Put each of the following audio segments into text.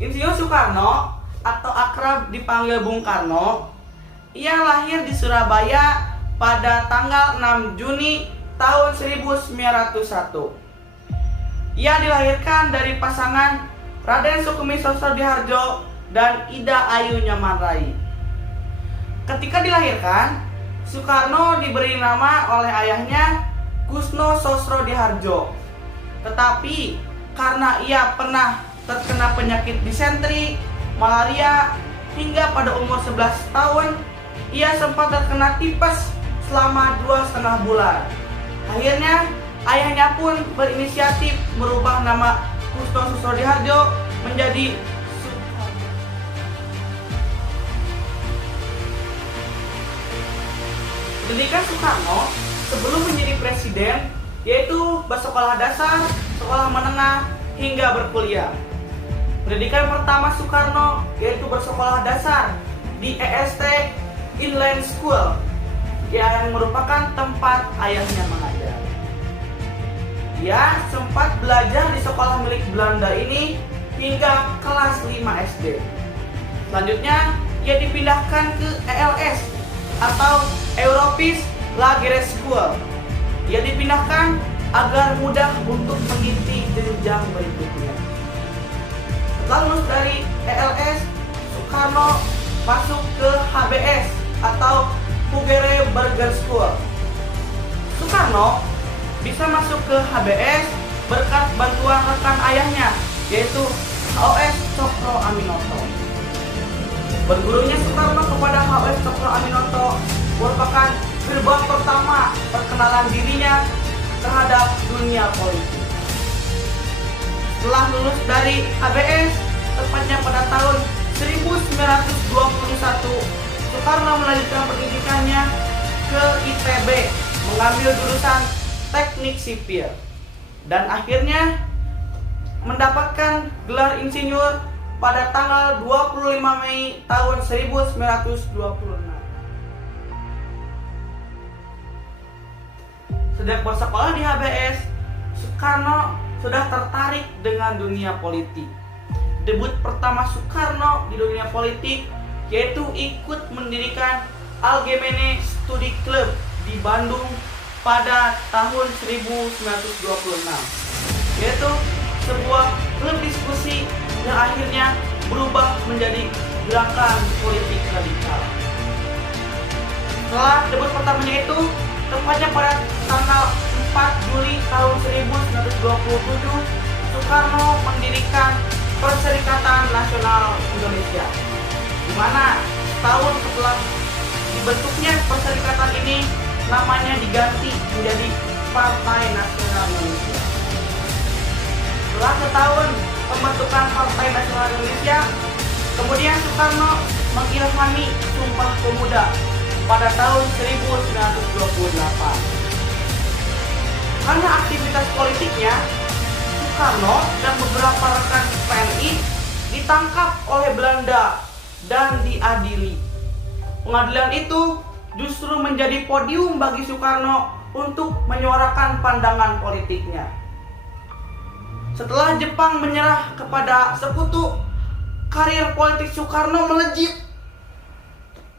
Insinyur Soekarno atau akrab dipanggil Bung Karno, ia lahir di Surabaya pada tanggal 6 Juni tahun 1901. Ia dilahirkan dari pasangan Raden Sukemi Sosrodihardjo dan Ida Ayu Nyamanrai. Ketika dilahirkan, Soekarno diberi nama oleh ayahnya Kusno Sosrodihardjo. Tetapi karena ia pernah terkena penyakit disentri, malaria, hingga pada umur 11 tahun ia sempat terkena tipes selama 2,5 bulan. Akhirnya ayahnya pun berinisiatif merubah nama Kusno Sosrodihardjo menjadi Soekarno. Pendidikan Soekarno sebelum menjadi presiden yaitu bersekolah dasar, sekolah menengah, hingga berkuliah. Pendidikan pertama Soekarno yaitu bersekolah dasar di EST Inland School yang merupakan tempat ayahnya mengajar. Ia sempat belajar di sekolah milik Belanda ini hingga kelas 5 SD. Selanjutnya ia dipindahkan ke ELS atau Europese Lagere School. Ia dipindahkan agar mudah untuk mengikuti jenjang berikutnya. Setelah lulus dari ELS, Soekarno masuk ke HBS atau Hugere Burger School. Soekarno bisa masuk ke HBS berkat bantuan rekan ayahnya, yaitu HOS Cokro Aminoto. Bergurunya Soekarno kepada HOS Cokro Aminoto merupakan gerbang pertama perkenalan dirinya terhadap dunia politik. Setelah lulus dari HBS, tepatnya pada tahun 1921, Soekarno melanjutkan pendidikannya ke ITB, mengambil jurusan Teknik Sipil, dan akhirnya mendapatkan gelar insinyur pada tanggal 25 Mei tahun 1926. Sejak bersekolah di HBS, Soekarno sudah tertarik dengan dunia politik. Debut pertama Soekarno di dunia politik yaitu ikut mendirikan Algemene Studi Club di Bandung pada tahun 1926, yaitu sebuah klub diskusi yang akhirnya berubah menjadi gerakan politik radikal. Setelah debut pertamanya itu, tepatnya pada tanggal 4 Juli tahun 1927, Soekarno mendirikan Perserikatan Nasional Indonesia, di mana setahun setelah dibentuknya perserikatan ini, namanya diganti menjadi Partai Nasional Indonesia. Setelah setahun pembentukan Partai Nasional Indonesia, kemudian Soekarno mengilhami Sumpah Pemuda pada tahun 1928. Karena aktivitas politiknya, Soekarno dan beberapa rekan PNI ditangkap oleh Belanda dan diadili. Pengadilan itu justru menjadi podium bagi Soekarno untuk menyuarakan pandangan politiknya. Setelah Jepang menyerah kepada sekutu, karir politik Soekarno melejit.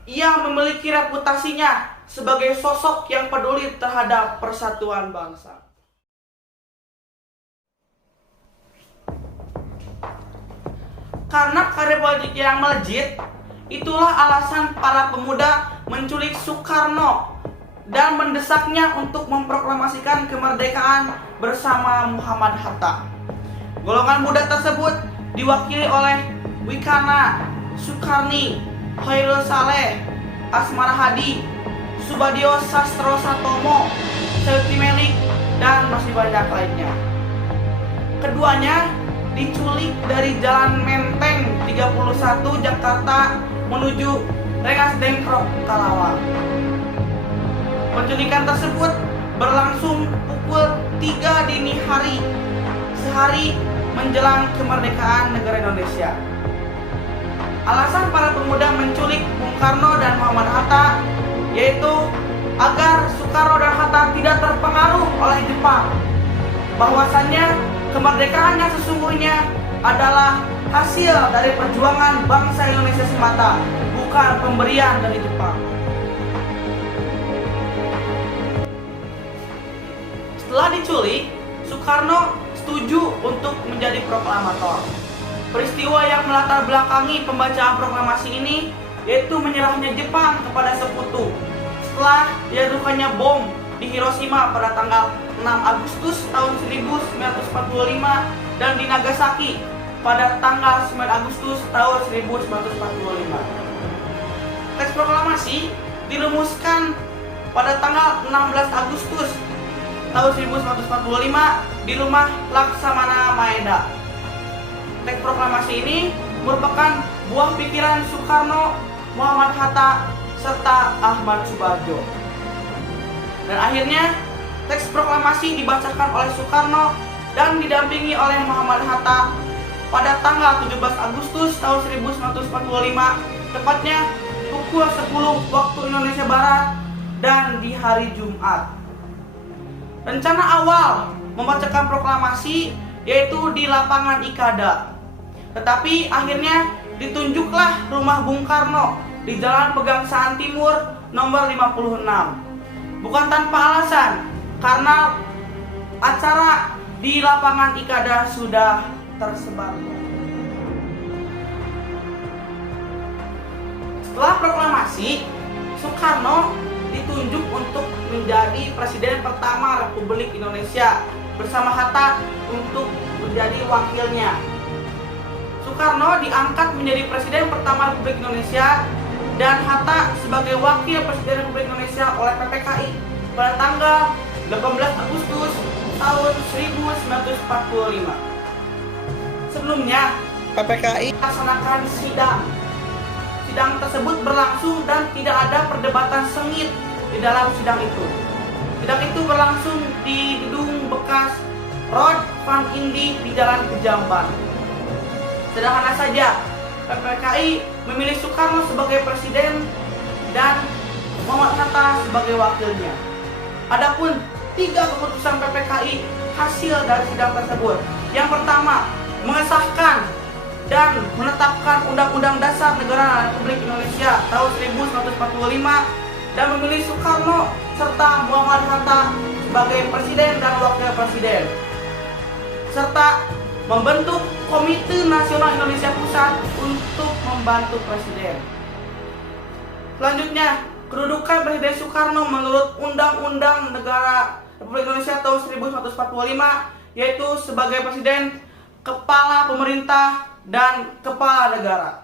Ia memiliki reputasinya sebagai sosok yang peduli terhadap persatuan bangsa. Karena karir politik yang melejit, itulah alasan para pemuda menculik Soekarno dan mendesaknya untuk memproklamasikan kemerdekaan bersama Muhammad Hatta. Golongan muda tersebut diwakili oleh Wikana, Sukarni, Khairul Saleh, Asmara Hadi, Subadio Sastro Satomo, Selti Melik, dan masih banyak lainnya. Keduanya diculik dari Jalan Menteng 31 Jakarta menuju Rengas Dengklok Kalawang. Penculikan tersebut berlangsung pukul 3 dini hari, sehari menjelang kemerdekaan negara Indonesia. Alasan para pemuda menculik Bung Karno dan Muhammad Hatta yaitu agar Soekarno dan Hatta tidak terpengaruh oleh Jepang, bahwasannya kemerdekaan yang sesungguhnya adalah hasil dari perjuangan bangsa Indonesia semata, bukan pemberian dari Jepang. Setelah diculik, Soekarno setuju untuk menjadi proklamator. Peristiwa yang melatar belakangi pembacaan proklamasi ini yaitu menyerahnya Jepang kepada sekutu setelah dijatuhkannya bom di Hiroshima pada tanggal 6 Agustus tahun 1945 dan di Nagasaki pada tanggal 9 Agustus tahun 1945. Teks proklamasi dirumuskan pada tanggal 16 Agustus tahun 1945 di rumah Laksamana Maeda. Teks proklamasi ini merupakan buah pikiran Soekarno, Muhammad Hatta, serta Ahmad Subarjo. Dan akhirnya teks proklamasi dibacakan oleh Soekarno dan didampingi oleh Muhammad Hatta pada tanggal 17 Agustus tahun 1945, tepatnya pukul 10 waktu Indonesia Barat dan di hari Jumat. Rencana awal membacakan proklamasi yaitu di lapangan Ikada. Tetapi akhirnya ditunjuklah rumah Bung Karno di Jalan Pegangsaan Timur nomor 56. Bukan tanpa alasan, karena acara di lapangan Ikada sudah tersebar. Setelah proklamasi, Soekarno ditunjuk untuk menjadi presiden pertama Republik Indonesia bersama Hatta untuk menjadi wakilnya. Soekarno diangkat menjadi presiden pertama Republik Indonesia dan Hatta sebagai wakil presiden Republik Indonesia oleh PPKI pada tanggal 18 Agustus tahun 1945. Sebelumnya, PPKI melaksanakan sidang. Sidang tersebut berlangsung dan tidak ada perdebatan sengit di dalam sidang itu. Sidang itu berlangsung di gedung bekas Rood van Indi di Jalan Kejamban. Sederhana saja, PPKI memilih Soekarno sebagai presiden dan Muhammad Hatta sebagai wakilnya. Adapun 3 keputusan PPKI hasil dari sidang tersebut. Yang pertama, mengesahkan dan menetapkan Undang-Undang Dasar Negara Republik Indonesia tahun 1945 dan memilih Soekarno serta Muhammad Hatta sebagai presiden dan wakil presiden, serta membentuk Komite Nasional Indonesia Pusat untuk membantu presiden. Selanjutnya, kedudukan Presiden Soekarno menurut Undang-Undang Negara Republik Indonesia tahun 1945 yaitu sebagai presiden, kepala pemerintah, dan kepala negara.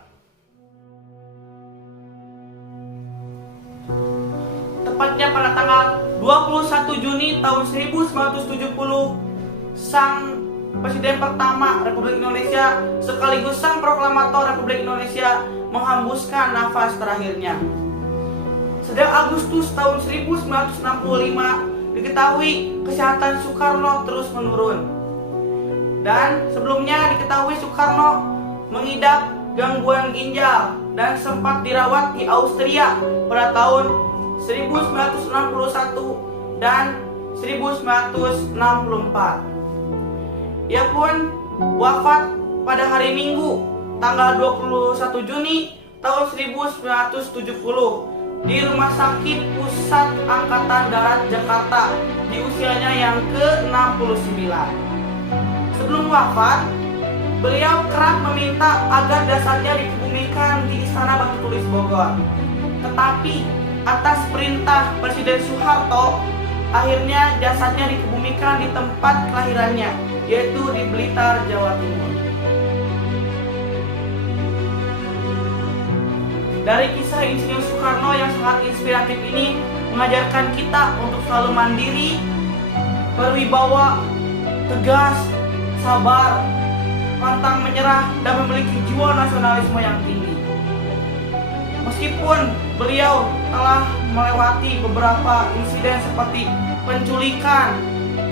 Tepatnya pada tanggal 21 Juni tahun 1970, sang presiden pertama Republik Indonesia sekaligus sang proklamator Republik Indonesia menghembuskan nafas terakhirnya. Sejak Agustus tahun 1965 diketahui kesehatan Soekarno terus menurun. Dan sebelumnya diketahui Soekarno mengidap gangguan ginjal dan sempat dirawat di Austria pada tahun 1961 dan 1964. Ia pun wafat pada hari Minggu tanggal 21 Juni tahun 1970 di Rumah Sakit Pusat Angkatan Darat Jakarta di usianya yang ke-69. Sebelum wafat, beliau kerap meminta agar jasadnya dikebumikan di Istana Batu Tulis Bogor. Tetapi atas perintah Presiden Soeharto, akhirnya jasadnya dikebumikan di tempat kelahirannya, yaitu di Blitar, Jawa Timur. Dari kisah Insinyur Soekarno yang sangat inspiratif ini mengajarkan kita untuk selalu mandiri, berwibawa, tegas, sabar, pantang menyerah, dan memiliki jiwa nasionalisme yang tinggi. Meskipun beliau telah melewati beberapa insiden seperti penculikan,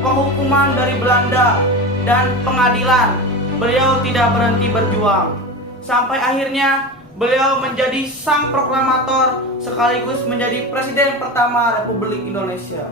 penghukuman dari Belanda, dan pengadilan, beliau tidak berhenti berjuang. Sampai akhirnya beliau menjadi sang proklamator sekaligus menjadi presiden pertama Republik Indonesia.